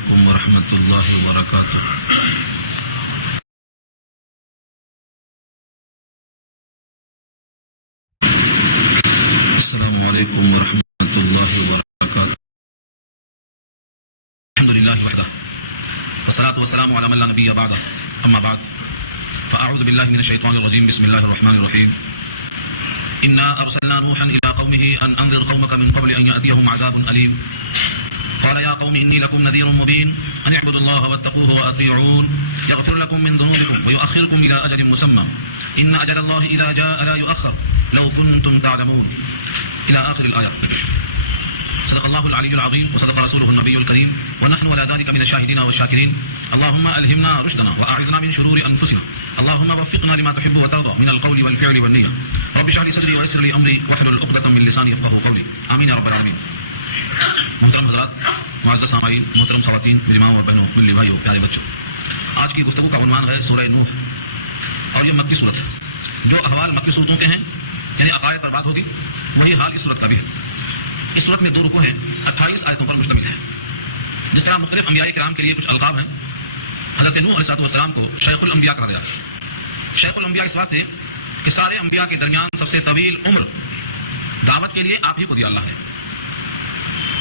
علیکم ورحمۃ اللہ وبرکاتہ. السلام علیکم ورحمۃ اللہ وبرکاتہ. الحمد للہ وحدہ والصلاة والسلام علی من لا نبی بعدہ. اما بعد فاعوذ باللہ من الشیطان الرجیم. بسم اللہ الرحمن الرحیم. انا ارسلنا نوحا الى قومه ان انذر قومك من قبل ان ياتيهم عذاب الیم. قال يا قوم إني لكم نذير مبين أن اعبدوا الله واتقوه وأطيعون يغفر لكم من ذنوبكم ويؤخركم إلى أجل مسمى إن أجل الله إذا جاء لا يؤخر لو كنتم تعلمون إلى آخر الآية. صدق الله العلي العظيم وصدق رسوله النبي الكريم ونحن على ذلك من الشاهدين والشاكرين. اللهم ألهمنا رشدنا وأعذنا من شرور أنفسنا. اللهم وفقنا لما تحب وترضى من القول والفعل والنية. رب اشرح لي صدري ويسر لي أمري واحلل عقدة من لساني يفقهوا قولي. آمين يا رب العالمين. محترم حضرات، معزز سامعین، محترم خواتین، میری ماں اور بہنوں، میرے بھائیوں، پیارے بچوں، آج کی گفتگو کا عنوان ہے سورہ نوح، اور یہ مکی صورت ہے. جو احوال مکی صورتوں کے ہیں یعنی عقائد پر بات ہوگی، وہی حال اس صورت کا بھی ہے. اس صورت میں 2 رکوع ہیں، 28 آیتوں پر مشتمل ہے. جس طرح مختلف انبیاء کرام کے لیے کچھ القاب ہیں، حضرت نوح علیہ السلام کو شیخ الانبیاء کہا گیا. شیخ الانبیاء اس بات ہے کہ سارے انبیاء کے درمیان سب سے طویل عمر دعوت کے لیے آپ ہی کو دیا اللہ نے.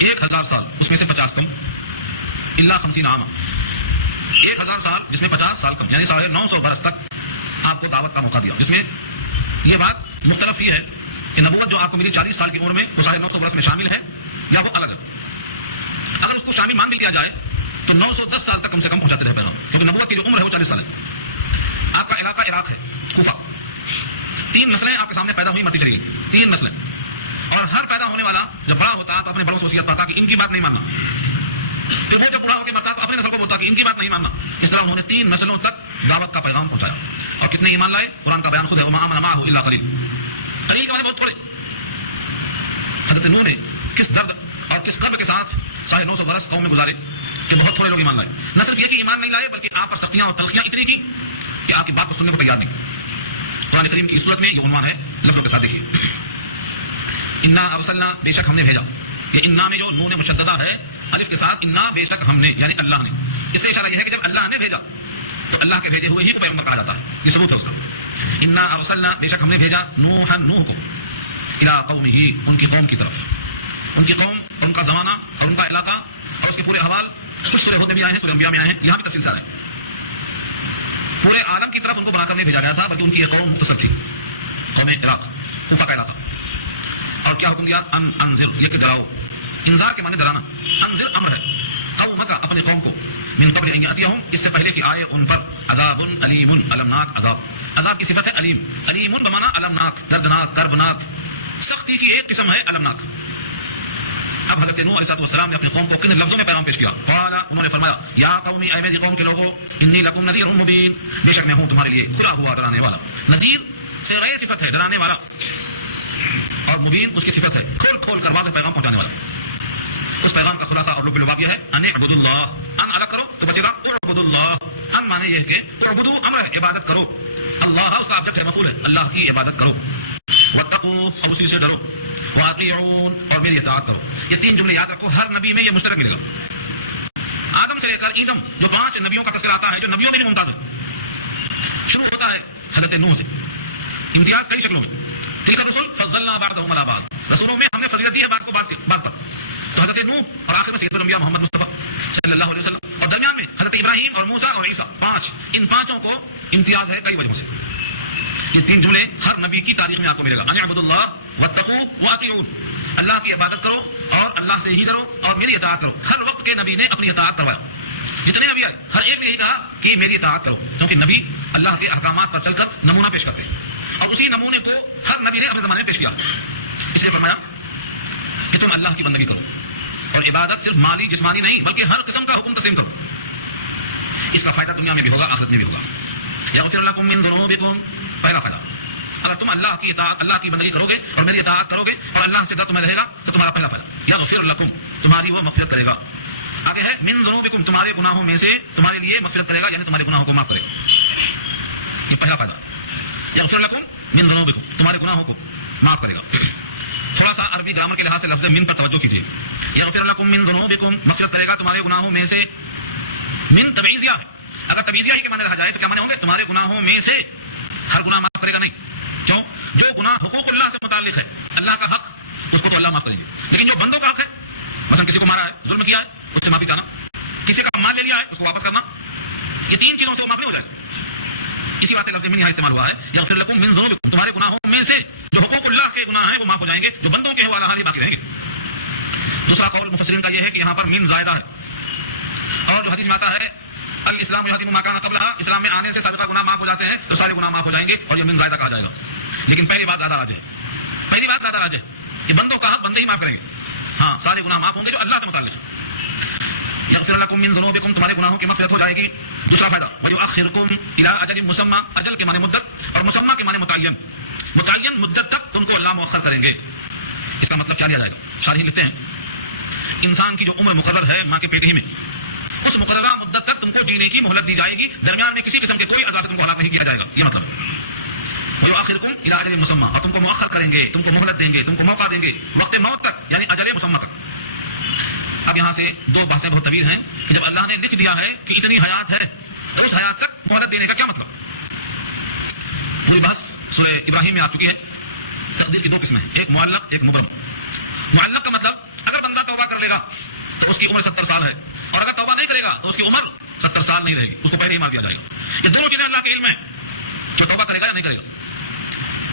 1000 سال، اس میں سے 50 کم، الا 50 عام. 1000 سال جس میں 50 سال کم، یعنی 950 برس تک آپ کو دعوت کا موقع دیا. جس میں یہ بات مختلف یہ ہے کہ نبوت جو آپ کو ملی 40 سال کی عمر میں، وہ 950 برس میں شامل ہے یا وہ الگ ہے. اگر اس کو شامل مان بھی لیا جائے تو 910 سال تک کم سے کم پہنچاتے رہے پیغام، کیونکہ نبوت کی جو عمر ہے وہ 40 سال ہے. آپ کا علاقہ عراق ہے، کوفہ. 3 نسلیں آپ کے سامنے پیدا ہوئی، مرتی چلی گئی. 3 نسلیں. اور ہر پیدا ہونے والا جب بڑا ہوتا تو اپنے بڑوں سے وصیت پاتا کہ ان کی بات نہیں ماننا. پھر وہ جب بڑا ہو کے مرتا تو اپنے نسل کو بولتا کہ ان کی بات نہیں ماننا. اس طرح انہوں نے 3 نسلوں تک دعوت کا پیغام پہنچایا. اور کتنے ایمان لائے؟ قرآن کا بیان خود ہے، وما آمن معه الا قلیل. قلیل کے معنی بہت تھوڑے. حضرت نوح نے کس درد اور کس قرب کے ساتھ 950 برس قوم میں گزارے کہ بہت تھوڑے لوگ ایمان لائے. نہ صرف یہ کہ ایمان نہیں لائے بلکہ آپ پر سختیاں اور تلخیاں اتنی کی کہ آپ کی بات کو سننے کو تیار نہیں. قرآن کریم کی صورت میں یہ عنوان ہے، لفظوں کے ساتھ دیکھیے. انا ارسلنا، بے شک ہم نے بھیجا. یہ انا میں جو نون مشددہ ہے الف کے ساتھ، انا بے شک ہم نے یعنی اللہ نے. اس سے اشارہ یہ ہے کہ جب اللہ نے بھیجا تو اللہ کے بھیجے ہوئے ہی کو پیغمبر کہا جاتا ہے. یہ ثبوت ہے اس کا. انا ارسلنا، بے شک ہم نے بھیجا نوحا، نوح کو، الی قومہ، ان کی قوم کی طرف. ان کی قوم اور ان کا زمانہ اور ان کا علاقہ اور اس کے پورے احوال کچھ سورہ ہود میں آئے ہیں، سورہ انبیاء میں آئے ہیں. یہاں بھی تفصیل سے آ رہے ہیں. پورے عالم کی طرف ان کو بنا کر نہیں بھیجا گیا تھا بلکہ ان کی یہ قوم مختصر تھی، قوم عراق، کوفہ کا علاقہ. اور کیا حکم دیا؟ انذر، یہ کہ ڈراؤ. انذار کے معنی ڈرانا. انذر امر ہے. قومک، اپنی قوم کو، من قبل ان یاتیہم، اس سے پہلے کہ آئے ان پر، عذاب علیم، المناک عذاب. عذاب کی صفت ہے علیم. علیم بمعنی المناک، دردناک، کربناک. سختی کی ایک قسم ہے المناک. اب حضرت نوح علیہ السلام نے اپنی قوم کو کن لفظوں میں پیغام پیش کیا؟ قال، انہوں نے فرمایا، یا قومی، اے میری قوم کے لوگوں، انی لکم نذیر مبین، بے شک میں ہوں تمہارے لیے کھلا ہوا ڈرانے والا. نذیر صیغہ صفت ہے، ڈرانے والا، اور مبین اس کی صفت ہے، کھول کھول کر واضح پیغام پہنچانے والا. اس پیغام کا خلاصہ اور لب الواقع ہے ان اعبدوا اللہ. ان الگ کرو تو بچے گا اعبدوا اللہ. ان معنی یہ کہ اعبدوا امر ہے، عبادت کرو. اللہ اس کا آبجیکٹ ہے، مفعول ہے، اللہ کی عبادت کرو. واتقوا، اور اسی سے ڈرو. واطیعون، اور میری اطاعت کرو. یہ 3 جملے یاد رکھو، ہر نبی میں یہ مشترک ملے گا. آدم سے لے کر ایدم، جو 5 نبیوں کا تذکرہ آتا ہے، جو نبیوں میں بھی ممتاز ہے، شروع ہوتا ہے حضرت نوح سے. امتیاز کئی شکلوں میں. تلک الرسل فضلنا بعضهم على بعض، رسولوں میں ہم نے فضیلت دی ہے بعض کو بعض پر. تو حضرت نوح، اور آخر میں سید الانبیاء محمد مصطفیٰ صلی اللہ علیہ وسلم، اور درمیان میں حضرت ابراہیم اور موسیٰ اور عیسیٰ. 5. ان 5 کو امتیاز ہے کئی وجہوں سے. یہ 3 جملے ہر نبی کی تاریخ میں آپ کو ملے گا. ان اعبدوا اللہ واتقوا واطیعون، اللہ کی عبادت کرو اور اللہ سے ہی ڈرو اور میری اطاعت کرو. ہر وقت کے نبی نے اپنی اطاعت کروایا. جتنے نبی آئے ہر ایک نے یہی کہا کہ میری اطاعت کرو، کیونکہ نبی اللہ کے احکامات پر چل کر نمونہ پیش کرتے ہیں، اور اسی نمونے کو ہر نبی نے اپنے زمانے میں پیش کیا. اس نے فرمایا کہ تم اللہ کی بندگی کرو، اور عبادت صرف مالی جسمانی نہیں بلکہ ہر قسم کا حکم تسلیم کرو. اس کا فائدہ دنیا میں بھی ہوگا، آخرت میں بھی ہوگا. یغفر لکم من ذنوبکم، پہلا فائدہ. اگر تم اللہ کی اطاعت، اللہ کی بندگی کرو گے اور میری اطاعت کرو گے اور اللہ سے ڈر تمہیں رہے گا تو تمہارا پہلا فائدہ. یغفر لکم، تمہاری وہ مغفرت کرے گا. آگے ہے من ذنوبکم، تمہارے گناہوں میں سے تمہارے لیے مغفرت کرے گا، یعنی تمہارے گناہوں کو معاف کرے گا. یہ پہلا فائدہ. یغفر لکم من ذنوبکم، تمہارے گناہوں کو معاف کرے گا. تھوڑا سا عربی گرامر کے لحاظ سے لفظ من پر توجہ کیجیے. یغفر لکم من ذنوبکم، مغفرت کرے گا تمہارے گناہوں میں سے. من تبعیضیہ ہے. اگر تبعیضیہ ہی کے معنی رہا جائے تو کیا معنی ہوں گے؟ تمہارے گناہوں میں سے ہر گناہ معاف کرے گا نہیں. کیوں؟ جو گناہ حقوق اللہ سے متعلق ہے، اللہ کا حق، اس کو تو اللہ معاف کریں گے. لیکن جو بندوں کا حق ہے، مثلا کسی کو مارا ہے، ظلم کیا ہے، اس سے معافی کرنا، کسی کا مال لے لیا ہے اس کو واپس کرنا، یہ 3 چیزوں سے وہ معاف نہیں ہو جائے. اسی بات لفظ من یہاں استعمال ہوا ہے، یغفر لکم من ذنوبکم، تمہارے گناہوں میں سے جو حقوق اللہ کے گناہ ہیں وہ معاف ہو جائیں گے، جو بندوں کے ہیں وہ علیہ باقی رہیں گے. دوسرا قول مفسرین کا یہ ہے کہ یہاں پر من زائدہ ہے، اور جو حدیث میں آتا ہے الاسلام یہدم ما کان قبلھا، اسلام میں آنے سے سابقہ گناہ معاف ہو جاتے ہیں تو سارے گناہ معاف ہو جائیں گے، اور یہ من زائدہ کہا جائے گا. لیکن پہلی بات زیادہ راجح ہے، پہلی بات زیادہ راجح ہے کہ بندوں کا حق بندے ہی معاف کریں گے. ہاں سارے گناہ معاف ہوں گے جو اللہ سے متعلق ہے. یغفر لکم من ذنوبکم، تمہارے گناہوں کی مغفرت ہو جائے گی. دوسرا فائدہ ویؤخرکم الی اجل مسمى، اجل کے معنی مدت اور مسمى کے معنی متعین، متعین مدت تک تم کو اللہ مؤخر کریں گے. اس کا مطلب کیا لیا جائے گا؟ شارح لکھتے ہیں انسان کی جو عمر مقرر ہے ماں کے پیٹ ہی میں، اس مقررہ مدت تک تم کو جینے کی مہلت دی جائے گی، درمیان میں کسی قسم کے کوئی عذاب تم کو ہلاک نہیں کیا جائے گا. یہ مطلب ویؤخرکم الی اجل مسمى، اور تم کو مؤخر کریں گے، تم کو مہلت دیں گے، تم کو موقع دیں گے وقت موت تک، یعنی اجل مسمى تک. اب یہاں سے 2 بحثیں بہت طویل ہیں کہ جب اللہ نے لکھ دیا ہے کہ اتنی حیات ہے تو اس حیات تک مہلت دینے کا کیا مطلب؟ پوری بحث سورہ ابراہیم میں آ چکی ہے. تقدیر کی 2 قسمیں ہیں، ایک معلق ایک مبرم. معلق کا مطلب اگر بندہ توبہ کر لے گا تو اس کی عمر 70 سال ہے، اور اگر توبہ نہیں کرے گا تو اس کی عمر 70 سال نہیں رہے گی، اس کو پہلے ہی مار دیا جائے گا. یہ دونوں چیزیں اللہ کے علم میں، جو توبہ کرے گا یا نہیں کرے گا.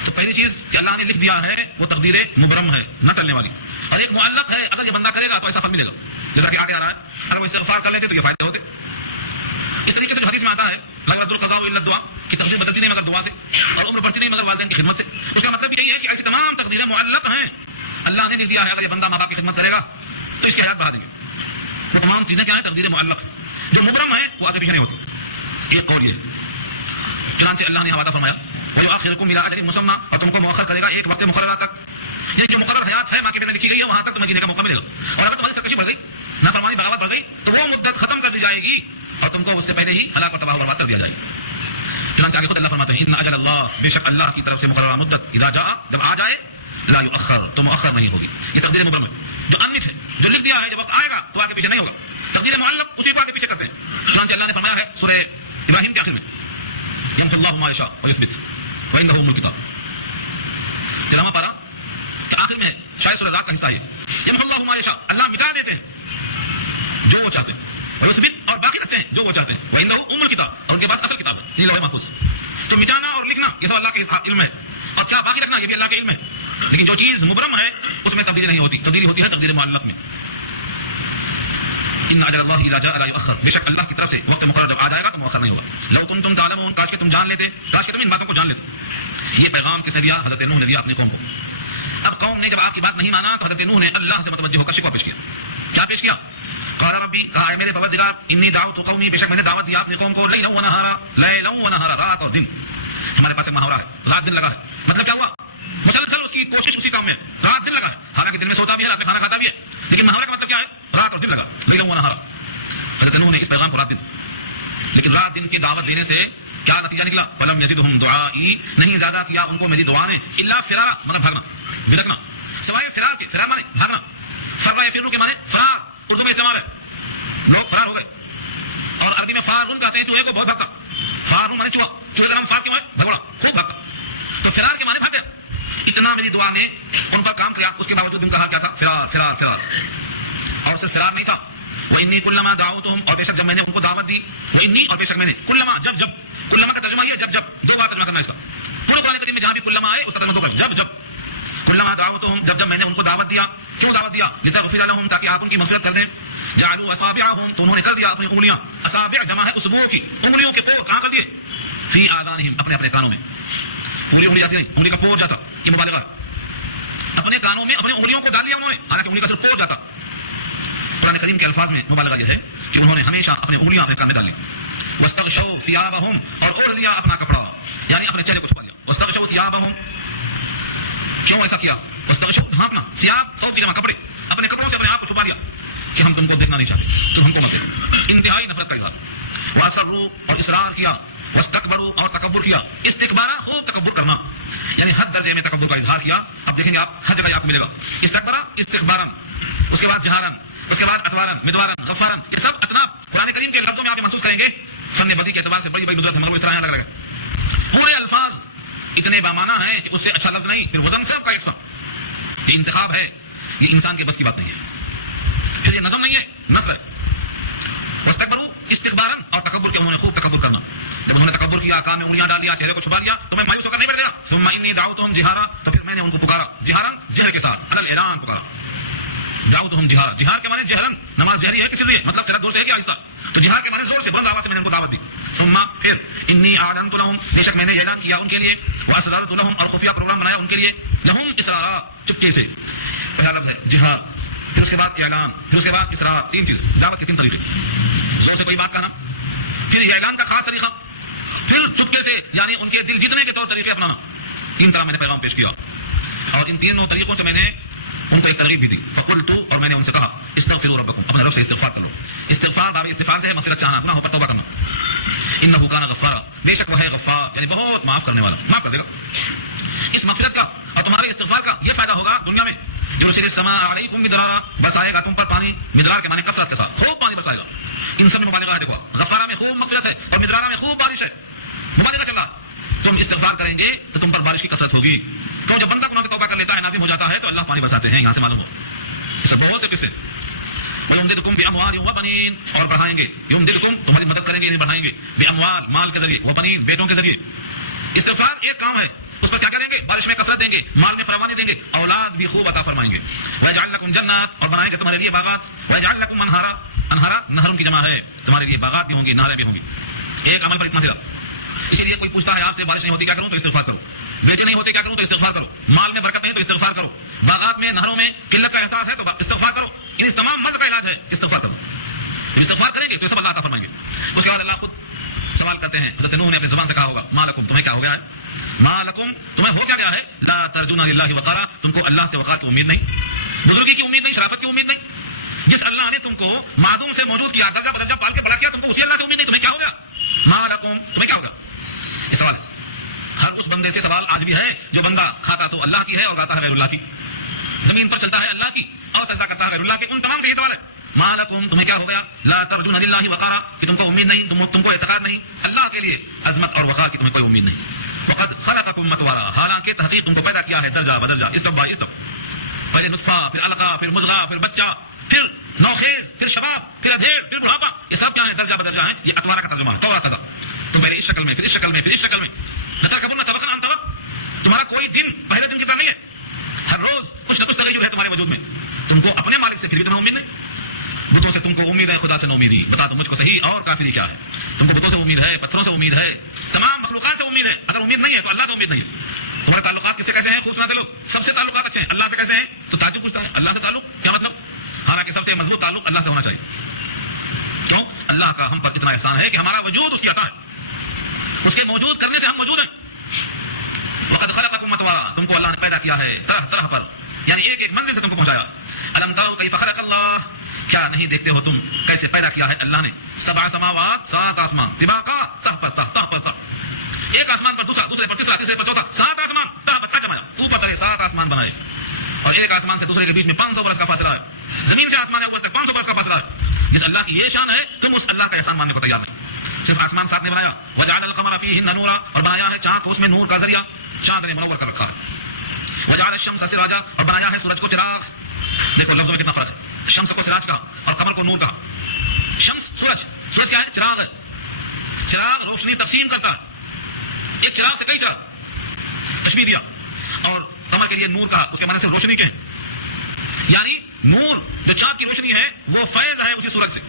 تو پہلی چیز کہ اللہ نے لکھ دیا ہے وہ تقدیر مبرم ہے، نہ ٹلنے والی. اور ایک معلق ہے، اگر یہ بندہ کرے گا تو ایسا پھل ملے گا، جیسا کہ آگے آ رہا ہے. اگر وہ استغفار کر لیتے تو یہ فائدے ہوتے. اس طریقے سے جو حدیث میں آتا ہے لا يرد القضاء الا الدعاء، کہ تقدیر بدلتی نہیں مگر دعا سے، اور عمر بڑھتی نہیں مگر والدین کی خدمت سے. اس کا مطلب یہی ہے کہ ایسی تمام تقدیریں معلق ہیں، اللہ نے لکھ دیا ہے اگر یہ بندہ ماں باپ کی خدمت کرے گا تو اس کی حیات بڑھا دیں گے. وہ تمام چیزیں کیا ہیں؟ تقدیر معلق ہے. جو مبرم ہے وہ آگے پیچھے نہیں ہوتی. ایک قول یہ چنانچہ اللہ نے وعدہ فرمایا ویؤخرکم الی اجل مسمى، اور تم کو مؤخر کرے گا ایک وقت مقررہ تک. یہ جو مقرر حیات ہے ماں کے پیٹ میں لکھی گئی ہے وہاں تک تمہیں جینے کا موقع ملے گا. اور اگر تمہاری سرکشی بڑھ گئی، نافرمانی بغاوت بڑھ گئی تو وہ مدت ختم کر دی جائے گی اور تم کو اس سے پہلے ہی ہلاک اور تباہ و برباد کر دیا جائے گا. چنانچہ آگے خود اللہ فرماتے ہیں ان اجل اللہ، بے شک اللہ کی طرف سے مقررہ مدت اذا جاء، جب آ جائے، لا یؤخر، تو مؤخر نہیں ہوگی. یہ تقدیر مبرم ہے، جو انٹ ہے، جو لکھ دیا ہے جب وقت آئے گا تو آگے پیچھے نہیں ہوگا. تقدیر معلق اسی کو آگے پیچھے کرتے ہیں. چنانچہ اللہ نے فرمایا ہے سورہ ابراہیم کے آخر میں یمحو اللہ ما یشاء ویثبت وعنده ام الکتاب. تلاوت پارا کہ آخر میں شاید سورہ رات کا حصہ ہے یمحو اللہ ما یشاء، اللہ مٹا دیتے ہیں جو وہ چاہتے ہیں، ویثبت، اور باقی رکھتے ہیں جو وہ چاہتے ہیں، وعنده ام الکتاب، اور ان کے پاس اصل کتاب ہے، یہ لوح محفوظ. تو مٹانا اور لکھنا یہ سب اللہ کے علم ہے، اور کیا باقی رکھنا یہ بھی اللہ کے علم ہے. لیکن جو چیز مبرم ہے اس میں تبدیلی نہیں ہوتی، تبدیلی ہوتی ہے تقدیر معلق میں. ان اجل اللہ اذا جاء لا یؤخر، بے شک اللہ کی طرف سے وقت مقرر جب آ جائے گا تو مؤخر نہیں ہوگا. لو کنتم تعلمون، کاش کہ تم جان لیتے، کاش کہ تم ان باتوں کو جان لیتے. یہ پیغام کس نے دیا؟ حضرت نوح نے دیا اپنی قوم کو. اب قوم نے جب آپ کی بات نہیں مانا تو حضرت نوح نے اللہ سے متوجہ ہو کر شکوہ پیش کیا. کیا پیش کیا؟ قال ربی، کہا ہے میرے پروردگار، انی دعوت قومی، بے شک میں نے دعوت دیا اپنی قوم کو، لیلا و نہارا، لیلا و نہارا، رات اور دن. ہمارے پاس ایک محاورہ ہے، رات دن لگا ہے. مطلب کیا ہوا؟ مسلسل اس کی کوشش اسی کام میں، رات دن لگا ہے. حالانکہ دن میں سوتا بھی ہے، رات میں کھانا کھاتا بھی ہے، لیکن محاورے کا مطلب کیا ہے؟ رات اور دن لگا، لیلا و نہارا. حضرت نوح نے اس پیغام کو رات دن، لیکن رات دن کی دعوت لینے سے کیا نتیجہ نکلا؟ فلم یزدہم دعائی، نہیں زیادہ کیا ان کو میری دعا نے، الا فرارا، مطلب بھاگنا، بھٹکنا، سوائے فرار کے. فرار مانے بھاگنا، فرا یفرو کے مانے فرار، اردو میں استعمال ہے، لوگ فرار ہو گئے. اور عربی میں فارون کہتے ہیں چوہے کو بہت بھاگتا. فارون مانے چوہا، چوہے کا نام فار کیوں ہے؟ بھگوڑا، خوب بھاگتا. تو فرار کے مانے بھاگ گیا. اتنا میری دعا نے ان کا کام کیا، اس کے باوجود ان کا حال کیا تھا؟ فرار فرار فرار. اور صرف فرار نہیں تھا، وَإِنِّي كُلَّمَا دَعَوْتُهُمْ، اور بے شک جب میں نے ان کو دعوت دی، وَإِنِّي، اور بے شک میں نے، کلما، جب جب، کلما کا ترجمہ یہ جب جب، 2 بار ترجمہ کرنا اس کا. پورے قرآن کریم میں جہاں بھی کلما آئے اس کا ترجمہ 2 کریں، جب جب. کلما دعوتهم، جب جب میں نے ان کو دعوت دیا. کیوں دعوت دیا؟ لِتَغْفِرَ لَهُمْ، تاکہ آپ ان کی مغفرت کر دیں. جعلوا اصابعهم، تو انہوں نے کر دیا اپنی انگلیاں، اصابع جمع ہے اسبوع کی، انگلیوں کے پور کہاں کر دیے؟ فی آذانہم، اپنے اپنے کانوں میں. پوری انگلی آتی نہیں، انگلی کا پور جاتا، یہ مبالغہ ہے. اپنے کانوں میں اپنے انگلیوں کو ڈال لیا انہوں نے، حالانکہ انگلی کا صرف پور جاتا. قرآن کریم کے الفاظ میں مبالغہ یہ ہے کہ انہوں نے ہمیشہ اپنی انگلیاں اپنے کان میں ڈال لی. واستغشوا ثيابهم، اور اوڑھ لیا اپنا کپڑا، یعنی اپنے چہرے کو چھپا لیا. واستغشوا ثيابهم، کیوں ایسا کیا؟ واستغشوا، ڈھانپنا، ثياب ثوب کی جمع کپڑے، اپنے کپڑوں سے اپنے آپ کو چھپا لیا کہ ہم تم کو دیکھنا نہیں چاہتے، تم ہم کو مت دیکھو. انتہائی نفرت کا اظہار. واصروا، اور اصرار کیا. واستكبروا، اور تکبر کیا. استکبارا، خوب تکبر کرنا، یعنی حد درجے میں تکبر کا اظہار کیا. اب دیکھیں گے آپ ہر جگہ آپ کو ملے گا استکبارا، استکبارا، اس کے بعد جہارا، اس کے بعد اتوارا، مدوارا، غفارا، یہ سب اطناب قرآن کریم ان کے لفظوں میں آپ محسوس کریں گے فن بدی کے اعتبار سے بڑی بڑی ندرت ہے، مگر وہ اس طرح لگ رہا ہے پورے الفاظ اتنے بامانہ ہیں کہ اس سے اچھا لفظ نہیں، پھر وزن سب کا ایک سا، یہ انتخاب ہے، یہ انسان کے بس کی بات نہیں ہے، پھر یہ نظم نہیں ہے، نثر ہے۔ واستكبروا استکبارا، اور تکبر کے انہوں نے خوب تکبر کرنا، جب انہوں نے تکبر کیا، کان میں انگلیاں ڈال دیا، چہرے کو چھپا دیا، تو میں مایوس ہو کر نہیں بیٹھ گیا، ثم انی دعوتهم جہارا، تو پھر میں نے ان کو پکارا، جہارا جہر کے ساتھ، علل اعلان پکارا، دعوتهم جہارا، جہار کے معنی جہرن، نماز جہری ہے کس لیے، مطلب تیرا زور سے ہے کہ آہستہ، تو جہار کے معنی زور سے بلند آواز سے میں نے ان کو دعوت دی، ثم پھر انی اعلنت لهم، بے شک میں نے اعلان کیا ان کے لیے، واسررت لهم، اور خفیہ پروگرام بنایا ان کے لیے، لهم اسرارا، چپکے سے، پہلا لفظ ہے جہار، پھر اس کے بعد اعلان، پھر اس کے بعد اسرار، تین چیز، دعوت کے تین طریقے، زور سے کوئی بات کہنا، پھر یہ اعلان کا خاص طریقہ، پھر چپکے سے یعنی ان کے دل جیتنے کے طور طریقے اپنانا، تین طرح میں نے پیغام پیش کیا، اور ان تینوں طریقوں سے میں نے ان کو ایک ترغیب بھی دی، فقلت، اور میں نے ان سے کہا استغفروا ربکم، اپنے رب سے استغفار کرو، استغفار باب استغفار سے ہے مغفرت چاہنا، اپنا اوپر توبہ کرنا، انہ کان غفارا، بے شک وہ ہے غفار، یعنی بہت معاف کرنے والا، معاف کر دے گا۔ اس مغفرت کا اور تمہارے استغفار کا یہ فائدہ ہوگا دنیا میں، یرسل السماء علیکم مدرارا، برسائے گا تم پر پانی، مدرار کے معنی کثرت کے ساتھ، خوب پانی برسائے گا، ان سب میں مبالغہ ہے، دیکھو غفارہ میں خوب مغفرت ہے اور مدرارہ میں خوب بارش ہے، مبالغہ چل رہا، تم استغفار کریں گے تو تم پر بارش کی کثرت ہوگی، کیوں جب بندہ گناہ کی توبہ کر لیتا ہے، نادم ہو جاتا ہے، تو اللہ پانی برساتے ہیں، یہاں سے معلوم ہو، اس سے بہت سے قصے، وَيُمْدِدْكُمْ بِأَمْوَالٍ وَبَنِينَ، اور بڑھائیں گے، یمددکم تمہاری مدد کریں گے، یعنی بڑھائیں گے، بِأَمْوَال مال کے ذریعے، وَبَنِينَ بیٹوں کے ذریعے، استغفار ایک کام ہے، اس پر کیا کریں گے، بارش میں کثرت دیں گے، مال میں فراوانی دیں گے، اولاد بھی خوب عطا فرمائیں گے، وَيَجْعَلْ لَكُمْ جَنَّاتٍ، اور بنائیں گے تمہارے لیے باغات، وَيَجْعَلْ لَكُمْ أَنْهَارًا، انہارا نہروں کی جمع ہے، تمہارے لیے باغات بھی ہوں گی، نہریں بھی ہوں گی، ایک عمل پر اتنا زیادہ، اسی لیے کوئی پوچھتا ہے آپ سے بارش نہیں ہوتی کیا کروں، تو استغفار کرو، بیٹے نہیں ہوتے کیا کروں، تو استغفار کرو، مال میں برکت نہیں تو استغفار کرو، باغات میں نہروں میں قلت کا احساس ہے تو استغفار کرو، ان تمام مرض کا علاج ہے استغفار کرو، استغفار کریں گے تو سب اللہ عطا فرمائیں گے۔ اس کے بعد اللہ خود سوال کرتے ہیں، حضرت نوح نے اپنی زبان سے کہا ہوگا، ما لکم، تمہیں کیا ہو گیا ہے، ما لکم، تمہیں ہو کیا گیا ہے، لا ترجون للہ وقارا، تم کو اللہ سے وقار کی امید نہیں، بزرگی کی امید نہیں، شرافت کی امید نہیں، جس اللہ نے تم کو معدوم سے موجود کیا، درجہ بدرجہ پال کے بڑا کیا، تم کو اسی اللہ سے امید نہیں، تمہیں کیا ہو گیا، ما لکم، تمہیں کیا ہوگا، یہ سوال ہے، ہر اس بندے سے سوال آج بھی ہے جو بندہ کھاتا تو اللہ کی ہے اور گاتا ہے غیر اللہ کی، زمین پر چلتا ہے اللہ کی اور سجدہ کرتا ہے غیر اللہ کے، ان تمام سے یہ سوال ہے، ما لکم، تمہیں کیا ہو گیا، لا ترجون للہ وقارا، کہ تم کو امید نہیں، تم کو اعتقاد نہیں اللہ کے لیے عظمت اور وقار کی، تمہیں کوئی امید نہیں، وقد خلقکم مطوارا، حالانکہ تحقیق تم کو پیدا کیا ہے درجہ بدرجہ، اسٹیپ بائی اسٹیپ، پہلے نطفہ، پھر علقہ، پھر مضغہ، پھر بچہ، پھر نوخیز، پھر شباب، پھر ادھیڑ، پھر بڑھاپا، یہ سب کیا ہے، درجہ بدرجہ ہیں، یہ اطوار کا ترجمہ ہے، طور قضا، تم پہلے اس شکل میں، پھر اس شکل میں، پھر اس شکل میں، لترکبن طبقا عن طبق، تمہارا کوئی دن پہلے دن کی طرح نہیں ہے، ہر روز کچھ نہ کچھ تغیر ہے تمہارے وجود میں، تم کو اپنے مالک سے پھر بھی تمہیں امید نہیں، بتوں سے تم کو امید ہے، خدا سے نہ امیدی، بتا دو مجھ کو صحیح اور کافری کیا ہے، تم کو بتوں سے امید ہے، پتھروں سے امید ہے، تمام مخلوقات سے امید ہے، اگر امید نہیں ہے تو اللہ سے امید نہیں ہے، تمہارے تعلقات کس سے کیسے ہیں، خوش نہ دلو، سب سے تعلقات اچھے ہیں، اللہ سے کیسے ہیں، تو تعجب پوچھتا ہے اللہ سے تعلق کیا مطلب، حالانکہ سب سے مضبوط تعلق اللہ سے ہونا چاہیے، کیوں، اللہ کا ہم پر اتنا احسان ہے کہ ہمارا وجود اس کی عطا ہے، اس کے موجود کرنے سے ہم موجود ہیں، وقد خلقکم اطوارا، تم کو اللہ نے پیدا کیا ہے طرح طرح پر، یعنی ایک ایک منزل سے تم کو پہنچایا، الم تروا کیف خلق اللہ، کیا نہیں دیکھتے ہو تم کیسے پیدا کیا ہے اللہ نے، سبع سماوات، سات آسمان، طباقا، تہ پر تہ، تہ پر تہ، ایک آسمان پر دوسرا، دوسرے پر تیسرا، تیسرے پر چوتھا، سات آسمان، تہ پر تہ جمایا، اوپر تلے سات آسمان بنائے، اور ایک آسمان سے دوسرے کے بیچ میں 500 برس کا فاصلہ ہے، زمین سے آسمان اوپر تک 500 برس کا فاصلہ ہے، اس اللہ کی یہ شان ہے، تم اس اللہ کا احسان ماننے کو تیار نہیں، صرف آسمان ساتھ نے بنایا، وجعل القمر فیہن نورا، اور بنایا ہے چاند کو اس میں نور کا ذریعہ، چاند نے منور کر رکھا ہے، وجعل الشمس سراجا، اور بنایا ہے سورج کو چراغ، دیکھو لفظوں میں کتنا فرق ہے، شمس کو سراج کہا اور قمر کو نور کہا، شمس سورج، سورج کیا ہے، چراغ ہے، چراغ روشنی تقسیم کرتا ہے، ایک چراغ سے کئی چراغ تشبیہ دیا، اور قمر کے لیے نور کہا، اس کے معنی سے روشنی کے ہیں، یعنی نور جو چاند کی روشنی ہے وہ فیض ہے اسی سورج سے،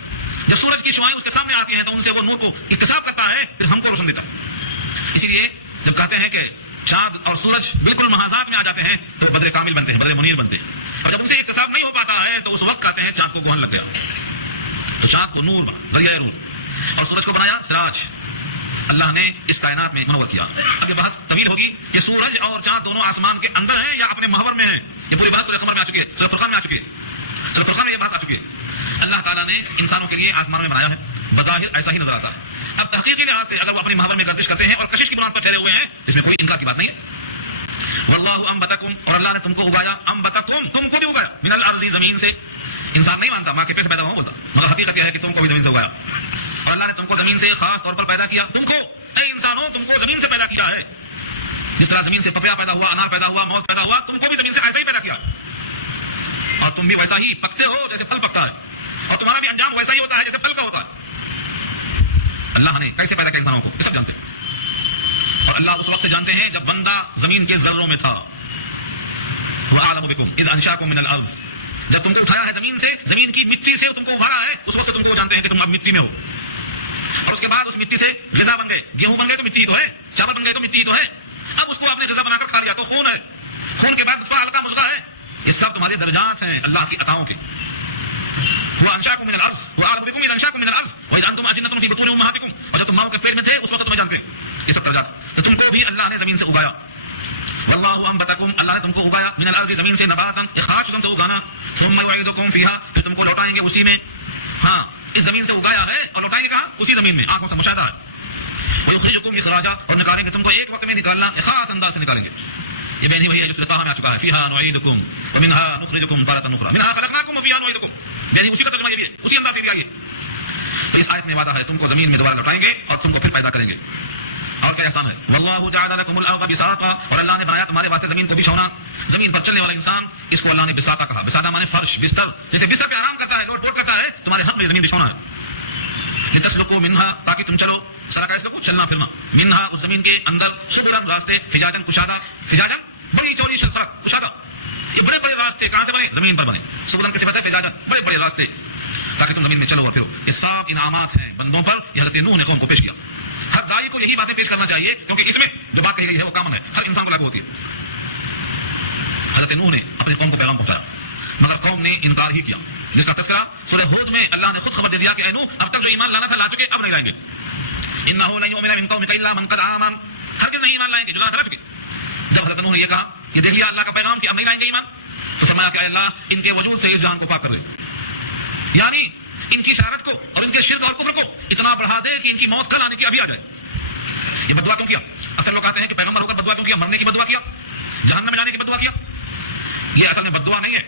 جب سورج کی شعائیں اس کے سامنے آتی ہیں تو ان سے وہ نور کو اکتساب کرتا ہے، پھر ہم کو روشن دیتا ہے، اسی لیے جب کہتے ہیں کہ چاند اور سورج بالکل محاذات میں آ جاتے ہیں تو بدر کامل بنتے ہیں، بدر منیر بنتے ہیں، اور جب ان سے اکتساب نہیں ہو پاتا ہے تو اس وقت کہتے ہیں چاند کو گہن لگ گیا، تو چاند کو نور ذریعہ نور، اور سورج کو بنایا سراج، اللہ نے اس کائنات میں منور کیا۔ اب یہ بحث طویل ہوگی کہ سورج اور چاند دونوں آسمان کے اندر ہیں یا اپنے محور میں ہیں، یہ پوری بات سورہ قمر میں آ چکی ہے، سورہ فرقان میں آ چکی ہے، سورہ فرقان میں یہ بات آ چکی ہے۔ اللہ تعالیٰ نے انسانوں کے لیے آسمان میں بنایا ہے، بظاہر ایسا ہی نظر آتا ہے، اب تحقیقی لحاظ سے اگر وہ اپنے محور میں گردش کرتے ہیں اور کشش کی بنیاد پر ٹھہرے ہوئے ہیں، اس میں کوئی انکار کی بات نہیں ہے۔ واللہ انبتکم، اور اللہ نے تم کو اگایا، انبتکم، تم کو بھی اگایا، من الارض، زمین سے، انسان نہیں مانتا ماں کے پیٹ سے پیدا ہوا ہوتا، مگر حقیقت یہ ہے کہ تم کو بھی زمین سے اگایا، اور اللہ نے تم کو زمین سے خاص طور پر پیدا کیا. تم کو اے انسانوں تم کو زمین سے پیدا کیا ہے. جس طرح زمین سے پپیا پیدا ہوا, انار پیدا ہوا, موز پیدا ہوا, تم کو بھی زمین سے ایسا ہی پیدا کیا. اور تم بھی ویسا ہی پکتے ہو جیسے پھل پکتا ہے, اور تمہارا بھی انجام ویسا ہی ہوتا ہے جیسے پھل کا ہوتا ہے. اللہ نے کیسے پیدا کیا انسانوں کو یہ سب جانتے ہیں. اور اللہ اس وقت سے جانتے ہیں جب بندہ زمین کے ذروں میں تھا. وَأَعْلَمُ بِكُمْ إِذْ أَنشَأَكُم مِّنَ الْأَرْضِ, جب تم کو اٹھایا ہے زمین سے, زمین کی مٹی سے تم کو ابھارا ہے, اس وقت تم کو جانتے ہیں کہ تم اب مٹی میں ہو. اور اس کے بعد اس مٹی سے غذا بن گئے, گیہوں بن گئے تو مٹی تو ہے, چاول بن گئے تو مٹی تو ہے. اب اس کو آپ نے غذا بنا کر کھا لیا تو خون ہے, خون کے بعد حلقہ مضغہ ہے. یہ سب تمہارے درجات ہیں اللہ کی عطاؤں کے. وَأَنشَأَكُم مِّنَ الْأَرْضِ وَأَعْلَمُ بِكُمْ إِذْ أَنشَأَكُم مِّنَ الْأَرْضِ وَإِذْ أَنتُمْ أَجِنَّةٌ فِي بُطُونِ أُمَّهَاتِكُمْ, اور جب تم ماؤں کے پیٹ میں تھے اس وقت تمہیں جانتے ہیں. یہ سب درجات تو تم کو بھی اللہ نے زمین سے اگایا. واللہ انبتکم, اللہ نے تم کو اگایا, من الارض, زمین سے, نباتا, اخراج سے اگانا, ثم یعیدکم فیہا, پھر تم کو لوٹائیں گے اسی میں. ہاں اس زمین سے اگایا ہے اور لوٹائیں گے کہاں؟ اسی زمین میں, آنکھوں سے مشاہدہ ہے. ویخرجکم اخراجا, اور نکالیں گے تم کو ایک وقت میں نکالنا, خاص انداز سے نکالیں گے. یہ بہنی وہی ہے جو لقاء میں آ چکا ہے, فیہا نعیدکم ومنہا نخرجکم تارۃ اخری, منہا خلقناکم وفیہا نعیدکم. بہنی اسی کا ترجمہ یہ بھی ہے, اسی انداز سے بھی آئیے. تو اس آیت میں وعدہ ہے تم کو زمین میں دوبارہ لوٹائیں گے اور تم کو پھر پیدا کریں گے. اور کیا احسان ہے. واللہ جعل لکم الارض بساطا, اور اللہ نے بنایا تمہارے واسطے زمین کو بچھونا. زمین پر چلنے والا انسان, اس کو اللہ نے بساطا کہا. بساطا مانے فرش, بستر, جیسے بستر پہ آرام کرتا ہے, لوٹ پوٹ کرتا ہے, تمہارے حق میں زمین بچھونا ہے. لتسلکوا منہا, تاکہ تم چلو, سلکا اسلکوا چلنا پھرنا, منہا اس زمین کے اندر, سبلن راستے, فجاجن کشادہ, فجاجن بڑی چوڑی سڑک, کشادہ, یہ بڑے بڑے راستے کہاں سے بنے؟ زمین پر بنے. سبلن کی صفت ہے فجاجن, بڑے بڑے راستے, تاکہ تم زمین میں چلو اور پھرو. یہ سب انعامات ہیں بندوں پر, یہ حضرت نوح نے قوم کو پیش کیا. ہر داعی کو یہی باتیں پیش کرنا چاہیے, کیونکہ اس میں جو بات کہی گئی ہے وہ کامن ہے, ہر انسان کو لاگو ہوتی ہے. حضرت نوح نے اپنے قوم کو پیغام پہنچایا, مگر قوم نے انکار ہی کیا, جس کا تذکرہ سورہ ہود میں اللہ نے خود خبر دے دیا کہ اے نوح, اب تک جو ایمان لانا تھا لا چکے, اب نہیں لائیں گے. انہ لن یؤمن من قومک الا من قد آمن, ہرگز نہیں ایمان لائیں گے جو لانا تھا لا چکے. جب حضرت نوح نے یہ کہا کہ دیکھ لیا اللہ کا پیغام کہ اب نہیں لائیں گے ایمان, تو فرمایا کہ اے اللہ ان کے وجود سے اس جان کو پاک کر دے, یعنی ان کی شرارت کو اور ان کے شرک اور کفر کو اتنا بڑھا دے کہ ان کی موت کل آنے کی ابھی آ جائے. یہ بدعا کیوں کیا؟ اصل لوگ کہتے ہیں کہ پیغمبر ہو کر بدعا کیوں کیا, مرنے کی بدعا کیا, جہنم میں جانے کی بدعا کیا. یہ اصل میں بدعا نہیں ہے,